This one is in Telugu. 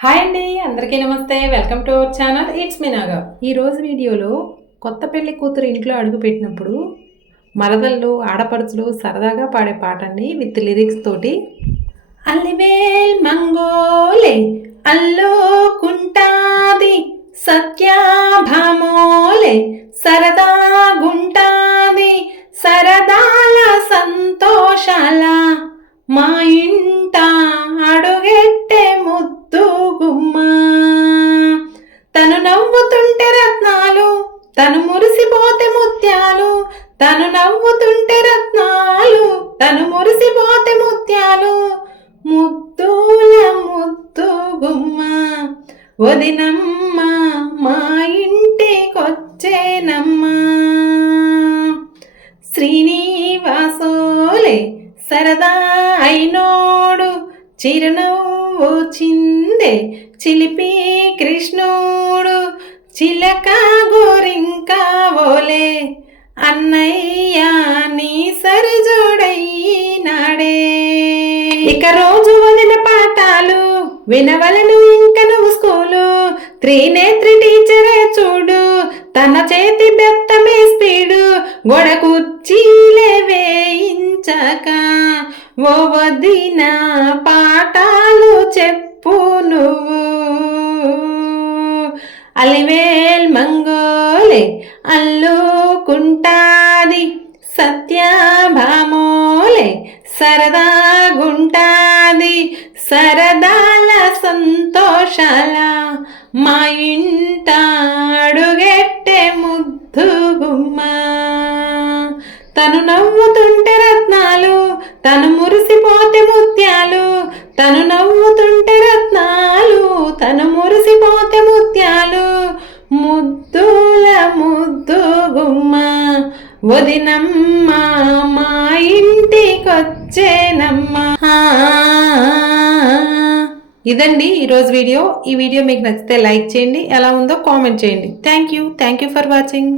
హాయ్ అండి అందరికీ నమస్తే. Welcome to our channel. It's మినాగా ఈరోజు వీడియోలో కొత్త పెళ్ళి కూతురు ఇంట్లో అడుగు పెట్టినప్పుడు మరదళ్ళు ఆడపడుచులు సరదాగా పాడే పాట అండి విత్ లిరిక్స్ తోటి అల్లివేల్ మంగోలే అల్లుకుంటాది సత్యాభామోలే సరదా గుంటా మురిసిపోతే ముత్యాలు తను నవ్వుతుంటే రత్నాలు. తను మురిసిపోతే ముత్యాలు ముద్దుల ముద్దు గుమ్మ. వదినమ్మ మా ఇంటికొచ్చేనమ్మా. శ్రీనివాసోలే సరదా అయినోడు. చిరునవ్వు చిందే చిలిపి కృష్ణుడు. చిలక గోరింకా ఓలే అన్నయ్య నీ సరిజోడయ్యినాడే ఇక రోజు వదిన పాఠాలు వినవలను ఇంక నువ్వు స్కూలు. త్రినేత్రి టీచరే చూడు తన చేతి బెత్తమే స్పీడు. గొడ కుర్చీలే వేయించక ఓ వదిన పా అలివేల్ మంగోలే అల్లుకుంటాది సత్యభామోలే సరదాగుంటాది సరదాల సంతోషాల మా ఇంట అడుగెట్టే ముద్దు గుమ్మ. తను నవ్వుతుంటే రత్నాలు తను మురిసిపోతే ముత్యాలు తను నవ్వుతుంటే ముద్దుల ముద్దు గుమ్మ వదినమ్మ మా ఇంటికొచ్చేనమ్మా. ఇదండి ఈరోజు వీడియో. ఈ వీడియో మీకు నచ్చితే లైక్ చేయండి ఎలా ఉందో కామెంట్ చేయండి. Thank you thank you for watching